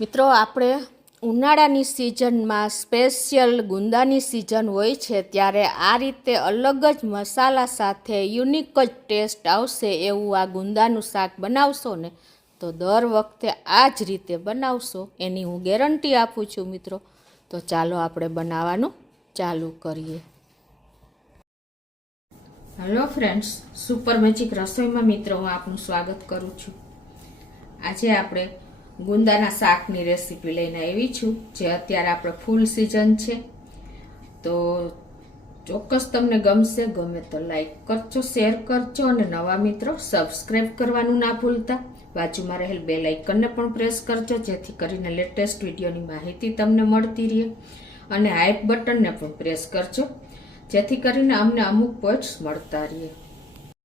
મિત્રો આપણે ઉનાળાની સિઝનમાં સ્પેશિયલ ગુંદાની સિઝન હોય છે ત્યારે આ રીતે અલગ જ મસાલા સાથે યુનિક જ ટેસ્ટ આવશે એવું આ ગુંદાનું શાક બનાવશો ને તો દર વખતે આ જ રીતે બનાવશો એની હું ગેરંટી આપું છું મિત્રો. તો ચાલો આપણે બનાવવાનું ચાલુ કરીએ. હેલો ફ્રેન્ડ્સ, સુપર મેજિક રસોઈમાં મિત્રો હું આપનું સ્વાગત કરું છું. આજે આપણે ગુંદાના શાકની રેસીપી લઈને આવી છું જે અત્યારે આપણે ફૂલ સિઝન છે. તો ચોક્કસ તમને ગમશે. ગમે તો લાઈક કરજો, શેર કરજો અને નવા મિત્રો સબસ્ક્રાઈબ કરવાનું ના ભૂલતા. બાજુમાં રહેલ બેલ આઇકનને પણ પ્રેસ કરજો જેથી કરીને લેટેસ્ટ વિડીયોની માહિતી તમને મળતી રહે. અને હાઈપ બટનને પણ પ્રેસ કરજો જેથી કરીને અમને અમુક પોઈન્ટ્સ મળતા રહે.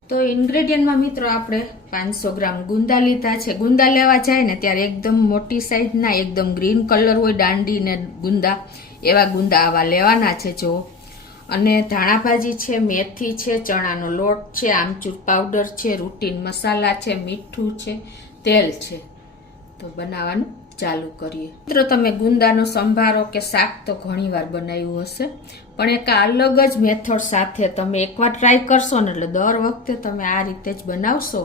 તો ઇન્ગ્રેડિયન્ટમાં મિત્રો આપણે 500 ગ્રામ ગુંદા લીધા છે. ગુંદા લેવા જાય ને ત્યારે એકદમ મોટી સાઈઝના, એકદમ ગ્રીન કલર હોય દાંડી ને ગુંદા, એવા ગુંદા આવા લેવાના છે જો. અને ધાણા ભાજી છે, મેથી છે, ચણાનો લોટ છે, આમચૂર પાવડર છે, રૂટીન મસાલા છે, મીઠું છે, તેલ છે. તો બનાવવાનું ચાલુ કરીએ. મિત્રો તમે ગુંદાનો સંભારો કે શાક તો ઘણીવાર બનાવ્યું હશે, પણ એક અલગ જ મેથડ સાથે તમે એકવાર ટ્રાય કરશો ને એટલે દર વખતે તમે આ રીતે જ બનાવશો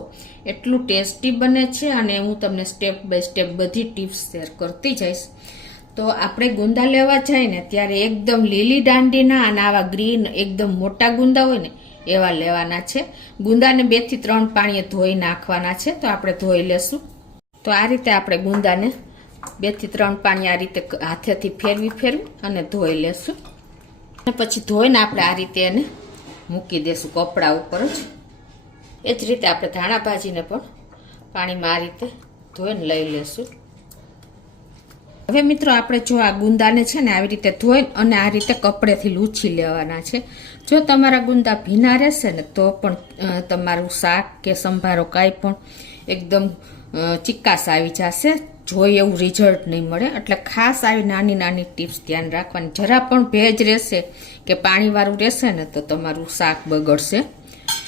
એટલું ટેસ્ટી બને છે. અને હું તમને સ્ટેપ બાય સ્ટેપ બધી ટિપ્સ શેર કરતી જઈશ. તો આપણે ગુંદા લેવા જાય ને ત્યારે એકદમ લીલી દાંડીના અને આવા ગ્રીન એકદમ મોટા ગુંદા હોય ને એવા લેવાના છે. ગુંદાને 2 થી 3 પાણીએ ધોઈ નાખવાના છે. તો આપણે ધોઈ લેશું. તો આ રીતે આપણે ગુંદાને 2 થી 3 પાણી આ રીતે હાથેથી ફેરવી અને ધોઈ લેશું. અને પછી ધોઈને આપણે આ રીતે એને મૂકી દેશું કપડા ઉપર જ. એ જ રીતે આપણે ધાણા ભાજીને પણ પાણીમાં આ રીતે ધોઈને લઈ લેશું. હવે મિત્રો આપણે જો આ ગુંદાને છે ને આવી રીતે ધોઈને અને આ રીતે કપડેથી લૂછી લેવાના છે. જો તમારા ગુંદા ભીના રહેશે ને તો પણ તમારું શાક કે સંભારો કાંઈ પણ એકદમ ચિક્કાસ આવી જશે, જોઈએ એવું રિઝલ્ટ નહીં મળે. એટલે ખાસ આવી નાની નાની ટિપ્સ ધ્યાન રાખવાની. જરા પણ ભેજ રહેશે કે પાણીવાળું રહેશે ને તો તમારું શાક બગડશે.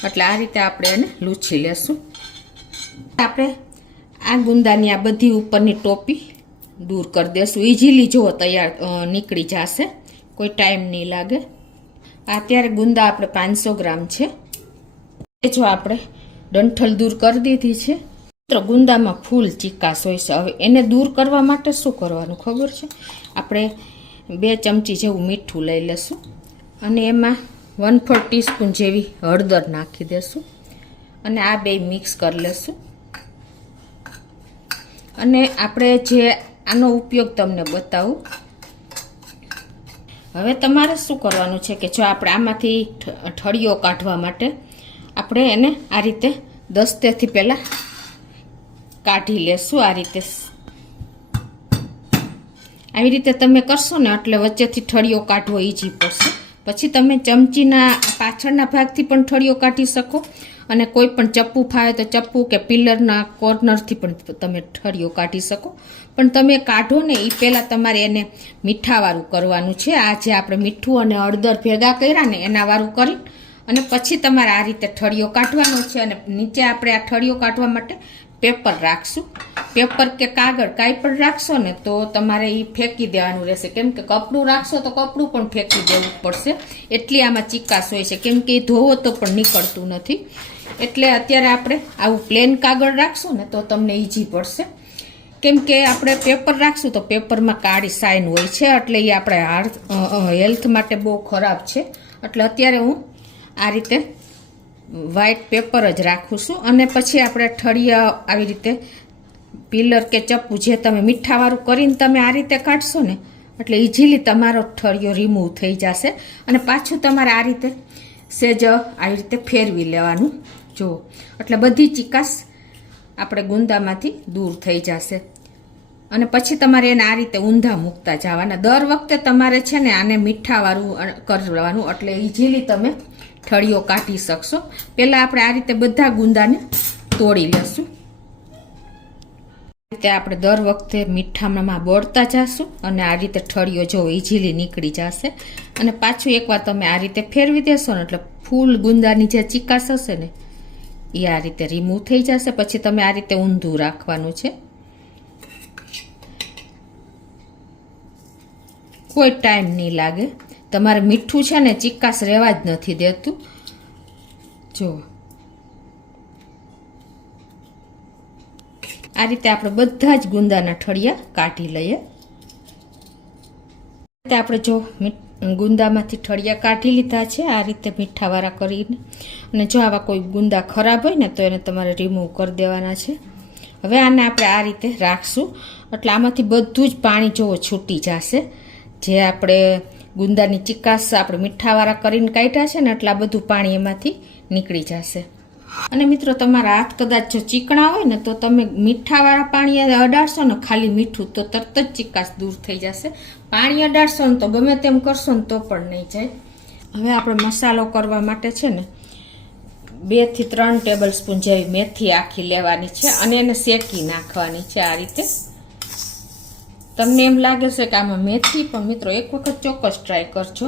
એટલે આ રીતે આપણે એને લૂછી લેશું. આપણે આ ગુંદાની આ બધી ઉપરની ટોપી દૂર કરી દેશું. ઇઝીલી જો તૈયાર નીકળી જશે, કોઈ ટાઈમ નહીં લાગે. અત્યારે ગુંદા આપણે 500 ગ્રામ છે. એ જો આપણે ડંઠલ દૂર કરી દીધી છે. ગુંદામાં ફૂલ ચિકાસ હોય છે. હવે એને દૂર કરવા માટે શું કરવાનું ખબર છે? આપણે 2 ચમચી જેવું મીઠું લઈ લેશું અને એમાં 1/4 ટીસ્પૂન જેવી હળદર નાખી દેશું અને આ બે મિક્સ કરી લેશું. અને આપણે જે આનો ઉપયોગ તમને બતાવું. હવે તમારે શું કરવાનું છે કે જો આપણે આમાંથી ઠળીઓ કાઢવા માટે આપણે એને આ રીતે દસ્તેથી પહેલાં કાઢી લેશું. આ રીતે આવી રીતે તમે કરશો ને એટલે વચ્ચેથી ઠળીઓ કાઢવો ઈઝી પડશે. પછી તમે ચમચીના પાછળના ભાગથી પણ ઠળીઓ કાઢી શકો અને કોઈ પણ ચપ્પુ ફાવે તો ચપ્પુ કે પિલરના કોર્નરથી પણ તમે ઠળીઓ કાઢી શકો. પણ તમે કાઢો ને એ પહેલાં તમારે એને મીઠાવાળું કરવાનું છે. આ જે આપણે મીઠું અને હળદર ભેગા કર્યા ને એના વાળું કરી અને પછી તમારે આ રીતે ઠળીઓ કાઢવાનો છે. અને નીચે આપણે આ ઠળીઓ કાઢવા માટે પેપર રાખશું. પેપર કે કાગળ કાંઈ પણ રાખશો ને તો તમારે એ ફેંકી દેવાનું રહેશે. કેમ કે કપડું રાખશો તો કપડું પણ ફેંકી દેવું પડશે. એટલી આમાં ચિકાસ હોય છે. કેમ કે એ ધોવો તો પણ નીકળતું નથી. એટલે અત્યારે આપણે આવું પ્લેન કાગળ રાખશું ને તો તમને ઈઝી પડશે. કેમ કે આપણે પેપર રાખશું તો પેપરમાં કાળી સાઈન હોય છે એટલે એ આપણે હેલ્થ માટે બહુ ખરાબ છે. એટલે અત્યારે હું આ રીતે વ્હાઈટ પેપર જ રાખું છું. અને પછી આપણે ઠળિયા આવી રીતે પિલર કે ચપ્પુ જે તમે મીઠાવાળું કરીને તમે આ રીતે કાઢશો ને એટલે ઇઝીલી તમારો ઠળિયો રિમૂવ થઈ જશે. અને પાછું તમારે આ રીતે સેજ આવી રીતે ફેરવી લેવાનું જો. એટલે બધી ચિકાસ આપણે ગુંદામાંથી દૂર થઈ જશે. અને પછી તમારે એને આ રીતે ઊંધા મૂકતા જવાના. દર વખતે તમારે છે ને આને મીઠાવાળું કરવાનું એટલે ઇઝીલી તમે ઠળીઓ કાઢી શકશો. પહેલાં આપણે આ રીતે બધા ગુંદાને તોડી લેશું. રીતે આપણે દર વખતે મીઠામાં બોળતા જશું અને આ રીતે ઠળીઓ જો ઇઝીલી નીકળી જશે. અને પાછું એકવાર તમે આ રીતે ફેરવી દેશો ને એટલે ફૂલ ગુંદાની જે ચિકાસ હશે ને એ આ રીતે રિમૂવ થઈ જશે. પછી તમે આ રીતે ઊંધું રાખવાનું છે. કોઈ ટાઈમ નહીં લાગે. તમારે મીઠું છે ને ચીકાશ રહેવા જ નથી દેતું. જો આ રીતે આપણે બધા જ ગુંદાના ઠળિયા કાઢી લઈએ. આપણે જો ગુંદામાંથી ઠળિયા કાઢી લીધા છે આ રીતે મીઠાવાળા કરીને. અને જો આવા કોઈ ગુંદા ખરાબ હોય ને તો એને તમારે રિમૂવ કરી દેવાના છે. હવે આને આપણે આ રીતે રાખશું એટલે આમાંથી બધું જ પાણી જોવો છૂટી જશે. જે આપણે ગુંદાની ચીકાશ આપણે મીઠાવાળા કરીને કાઢ્યા છે ને એટલા બધું પાણી એમાંથી નીકળી જશે. અને મિત્રો તમારા હાથ કદાચ જો ચીકણા હોય ને તો તમે મીઠાવાળા પાણી અડાડશો ને ખાલી મીઠું તો તરત જ ચીકાશ દૂર થઈ જશે. પાણી અડાડશો ને તો ગમે તેમ કરશો ને તો પણ નહીં જાય. હવે આપણે મસાલો કરવા માટે છે ને 2 થી 3 ટેબલ સ્પૂન જેવી મેથી આખી લેવાની છે અને એને શેકી નાખવાની છે આ રીતે. તમને એમ લાગે છે કે આમાં મેથી, પણ મિત્રો એક વખત ચોક્કસ ટ્રાય કરજો.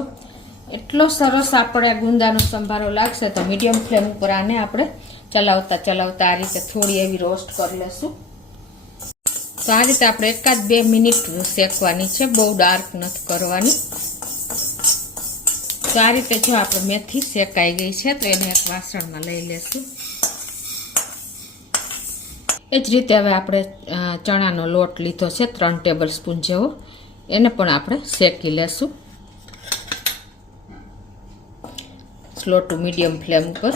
એટલો સરસ આપણે ગુંદાનો સંભારો લાગશે. તો મીડિયમ ફ્લેમ ઉપર આને આપણે ચલાવતા આ રીતે થોડી એવી રોસ્ટ કરી લેશું. તો આ રીતે આપણે 1-2 મિનિટ શેકવાની છે, બહુ ડાર્ક નથી કરવાની. તો આ રીતે જો આપણે મેથી શેકાઈ ગઈ છે તો એને એક વાસણમાં લઈ લેશું. એ જ રીતે હવે આપણે ચણાનો લોટ લીધો છે 3 ટેબલ સ્પૂન જેવો, એને પણ આપણે શેકી લેશું સ્લો ટુ મીડિયમ ફ્લેમ ઉપર.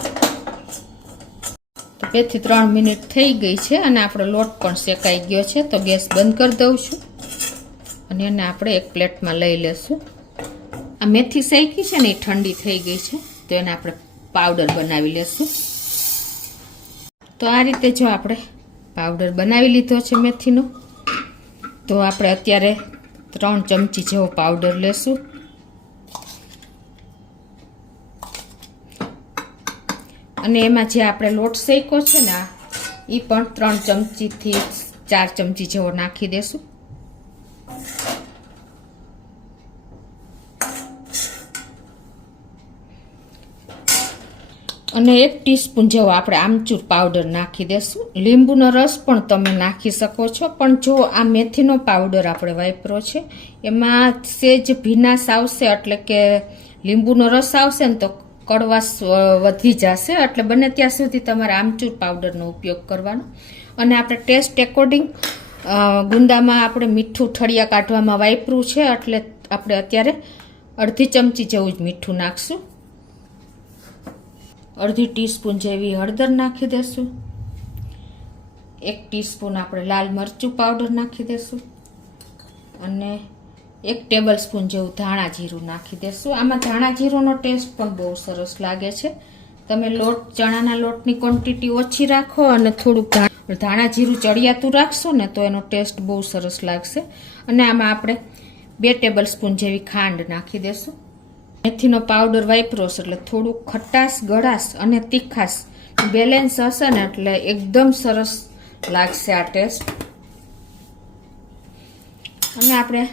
તો 2 થી 3 મિનિટ થઈ ગઈ છે અને આપણો લોટ પણ શેકાઈ ગયો છે. તો ગેસ બંધ કરી દઉં છું અને એને આપણે એક પ્લેટમાં લઈ લેશું. આ મેથી શેકી છે ને એ ઠંડી થઈ ગઈ છે તો એને આપણે પાવડર બનાવી લેશું. તો આ રીતે જો આપણે પાવડર બનાવી લીધો છે મેથીનો. તો આપણે અત્યારે 3 ચમચી જેવો પાવડર લેશું. અને એમાં જે આપણે લોટ શેક્યો છે ને એ પણ 3 ચમચીથી 4 ચમચી જેવો નાખી દેશું. અને 1 ટીસ્પૂન જેવો આપણે આમચૂર પાવડર નાખી દેશું. લીંબુનો રસ પણ તમે નાખી શકો છો, પણ જો આ મેથીનો પાવડર આપણે વાપરો છે એમાં સેજ ભીનાશ આવશે, એટલે કે લીંબુનો રસ આવશે ને તો કડવાશ વધી જશે. એટલે બને ત્યાં સુધી તમારે આમચૂર પાવડરનો ઉપયોગ કરવાનો. અને આપણે ટેસ્ટ એકોર્ડિંગ ગુંદામાં આપણે મીઠું ઠળિયા કાઢવામાં વાપર્યું છે એટલે આપણે અત્યારે 1/2 ચમચી જેવું જ મીઠું નાખશું. 1/2 ટીસ્પૂન જેવી હળદર નાખી દેશું. 1 ટીસ્પૂન આપણે લાલ મરચું પાવડર નાખી દેશું અને 1 ટેબલ સ્પૂન જેવું ધાણા જીરું નાખી દેશું. આમાં ધાણા જીરુંનો ટેસ્ટ પણ બહુ સરસ લાગે છે. તમે ચણાના લોટની ક્વોન્ટિટી ઓછી રાખો અને થોડુંક ધાણા જીરું ચડિયાતું રાખશો ને તો એનો ટેસ્ટ બહુ સરસ લાગશે. અને આમાં આપણે 2 ટેબલ સ્પૂન જેવી ખાંડ નાખી દેશું. મેથીનો પાવડર વાપરો છે એટલે થોડુંક ખટાશ, ગળાશ અને તીખાશ બેલેન્સ હશે ને એટલે એકદમ સરસ લાગશે આ ટેસ્ટ. અને આપણે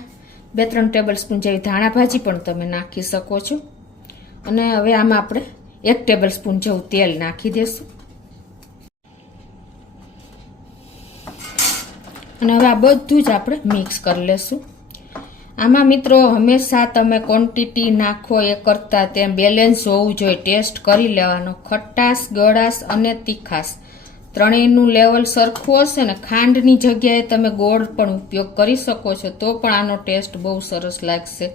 2-3 ટેબલ સ્પૂન જેવી ધાણા ભાજી પણ તમે નાખી શકો છો. અને હવે આમાં આપણે 1 ટેબલ સ્પૂન જેવું તેલ નાખી દેશું. અને હવે આ બધું જ આપણે મિક્સ કરી લેશું. આમાં મિત્રો હંમેશા તમે ક્વોન્ટિટી નાખો એ કરતાં તેમ બેલેન્સ હોવું જોઈએ. ટેસ્ટ કરી લેવાનો. ખટાશ, ગળાશ અને તીખાશ ત્રણેયનું લેવલ સરખું હશે ને ખાંડની જગ્યાએ તમે ગોળ પણ ઉપયોગ કરી શકો છો તો પણ આનો ટેસ્ટ બહુ સરસ લાગશે.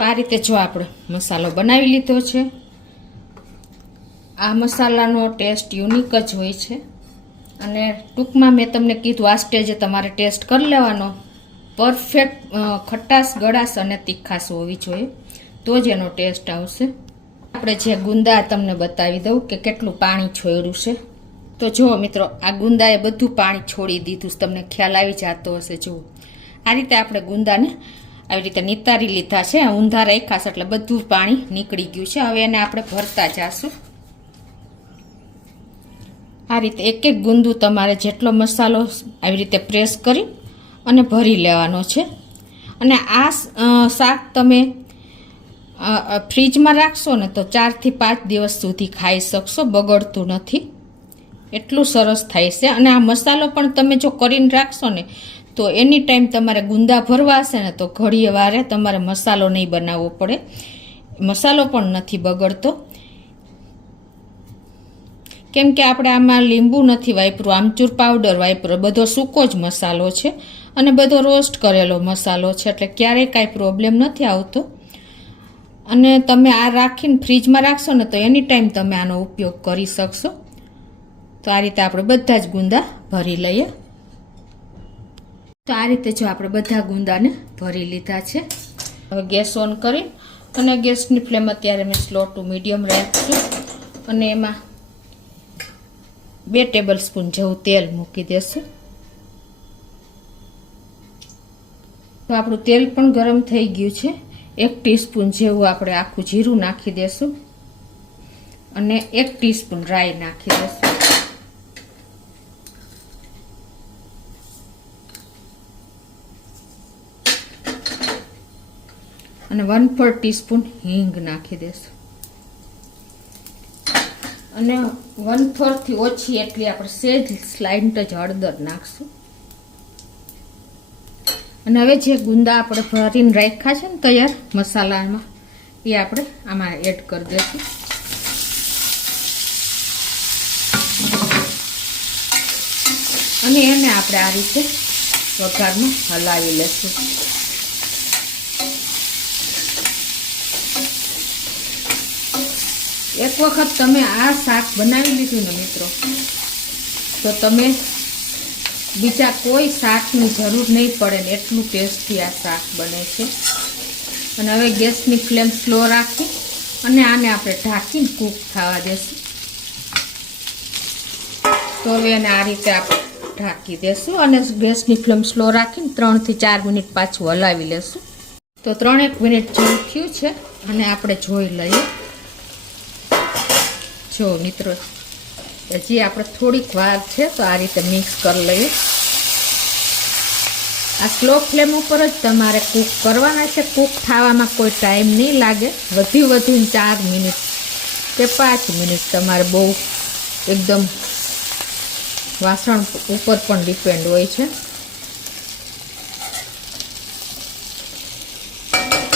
આ રીતે જો આપણે મસાલો બનાવી લીધો છે. આ મસાલાનો ટેસ્ટ યુનિક જ હોય છે. અને ટૂંકમાં મેં તમને કીધું આ સ્ટેજે તમારે ટેસ્ટ કરી લેવાનો. પરફેક્ટ ખટાશ, ગળાશ અને તીખાશ હોવી જોઈએ તો જ એનો ટેસ્ટ આવશે. આપણે જે ગુંદા તમને બતાવી દઉં કે કેટલું પાણી છોડ્યું છે. તો જુઓ મિત્રો, આ ગુંદાએ બધું પાણી છોડી દીધું. તમને ખ્યાલ આવી જતો હશે. જુઓ આ રીતે આપણે ગુંદાને આવી રીતે નિતારી લીધા છે. ઊંધા રાખ્યા છે એટલે બધું પાણી નીકળી ગયું છે. હવે એને આપણે ભરતા જઈશું. આ રીતે એક એક ગુંદુ તમારે જેટલો મસાલો આવી રીતે પ્રેસ કરી અને ભરી લેવાનો છે. અને આ શાક તમે ફ્રીજમાં રાખશો ને તો 4 થી 5 દિવસ સુધી ખાઈ શકશો. બગડતું નથી, એટલું સરસ થાય છે. અને આ મસાલો પણ તમે જો કરીને રાખશો ને તો એની ટાઈમ તમારે ગુંદા ભરવા હશે ને તો ઘડીએ વારે તમારે મસાલો નહીં બનાવવો પડે. મસાલો પણ નથી બગડતો, કેમ કે આપણે આમાં લીંબુ નથી વાપર્યું, આમચૂર પાવડર વાપર્યો, બધો સૂકો જ મસાલો છે અને બધો રોસ્ટ કરેલો મસાલો છે, એટલે ક્યારેય કાંઈ પ્રોબ્લેમ નથી આવતો. અને તમે આ રાખીને ફ્રીજમાં રાખશો ને તો એની ટાઈમ તમે આનો ઉપયોગ કરી શકશો. તો આ રીતે આપણે બધા જ ગુંદા ભરી લઈએ. તો આ રીતે જો આપણે બધા ગુંદાને ભરી લીધા છે. હવે ગેસ ઓન કરી અને ગેસની ફ્લેમ અત્યારે મેં સ્લો ટુ મીડિયમ રાખશું અને એમાં 2 ટેબલ સ્પૂન જેવું તેલ મૂકી દેશું. તો આપણું તેલ પણ ગરમ થઈ ગયું છે. 1 ટીસ્પૂન જેવું આપણે આખું જીરું નાખી દેશું અને 1 ટીસ્પૂન રાઈ નાખી દેશું. અને 1/4 ટીસ્પૂન હિંગ નાખી દેશું અને 1/4 થી ઓછી એટલી આપણે સેજ સ્લાઇન્ટ જ હળદર નાખશું. અને હવે જે ગુંદા આપણે ભરીને રાખ્યા છે ને તૈયાર મસાલામાં, એ આપણે આમાં એડ કરી દઈશું. અને એને આપણે આ રીતે વઘારમાં હલાવી લેશું. એક વખત તમે આ શાક બનાવી લીધું ને મિત્રો, તો તમે બીજા કોઈ શાકની જરૂર નહીં પડે ને એટલું ટેસ્ટી આ શાક બને છે. અને હવે ગેસની ફ્લેમ સ્લો રાખી અને આને આપણે ઢાંકીને કૂક થવા દેશું. તો હવે એને આ રીતે આપણે ઢાંકી દેશું અને ગેસની ફ્લેમ સ્લો રાખીને 3 થી 4 મિનિટ પાછું હલાવી લેશું. તો 3-1 મિનિટ જેવું થયું છે અને આપણે જોઈ લઈએ. જો મિત્રો, હજી આપણે થોડીક વાર છે તો આ રીતે મિક્સ કરી લઈએ. આ સ્લો ફ્લેમ ઉપર જ તમારે કૂક કરવાના છે. કૂક થવામાં કોઈ ટાઈમ નહીં લાગે. વધીને 4 મિનિટ કે 5 મિનિટ તમારે બહુ એકદમ વાસણ ઉપર પણ ડિપેન્ડ હોય છે.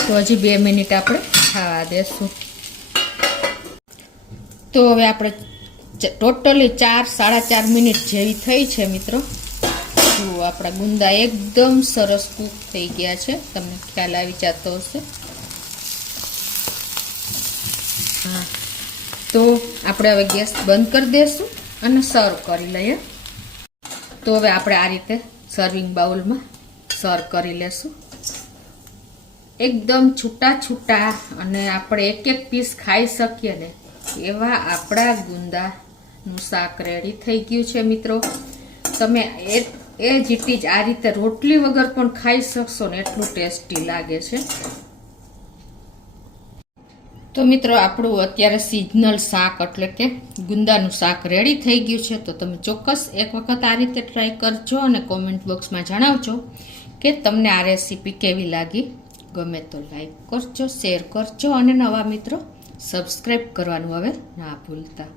તો હજી 2 મિનિટ આપણે ખાવા દેશું. તો હવે આપણે ટોટલી 4-4.5 મિનિટ જેવી થઈ છે મિત્રો. જુઓ, આપણા ગુંદા એકદમ સરસ કૂક થઈ ગયા છે, તમને ખ્યાલ આવી જતો હશે. હા, તો આપણે હવે ગેસ બંધ કરી દઈશું અને સર્વ કરી લઈએ. તો હવે આપણે આ રીતે સર્વિંગ બાઉલમાં સર્વ કરી લેશું. એકદમ છૂટા છૂટા અને આપણે એક પીસ ખાઈ શકીએ ને એવા આપણા ગુંદાનું શાક રેડી થઈ ગયું છે મિત્રો. તમે એ જીટી જ આ રીતે રોટલી વગર પણ ખાઈ શકશો ને એટલું ટેસ્ટી લાગે છે. તો મિત્રો, આપણું અત્યારે સિઝનલ શાક એટલે કે ગુંદાનું શાક રેડી થઈ ગયું છે. તો તમે ચોક્કસ એક વખત આ રીતે ટ્રાય કરજો અને કોમેન્ટ બોક્સમાં જણાવજો કે તમને આ રેસીપી કેવી લાગી. ગમે તો લાઈક કરજો, શેર કરજો અને નવા મિત્રો સબસ્ક્રાઈબ કરવાનું હવે ના ભૂલતા.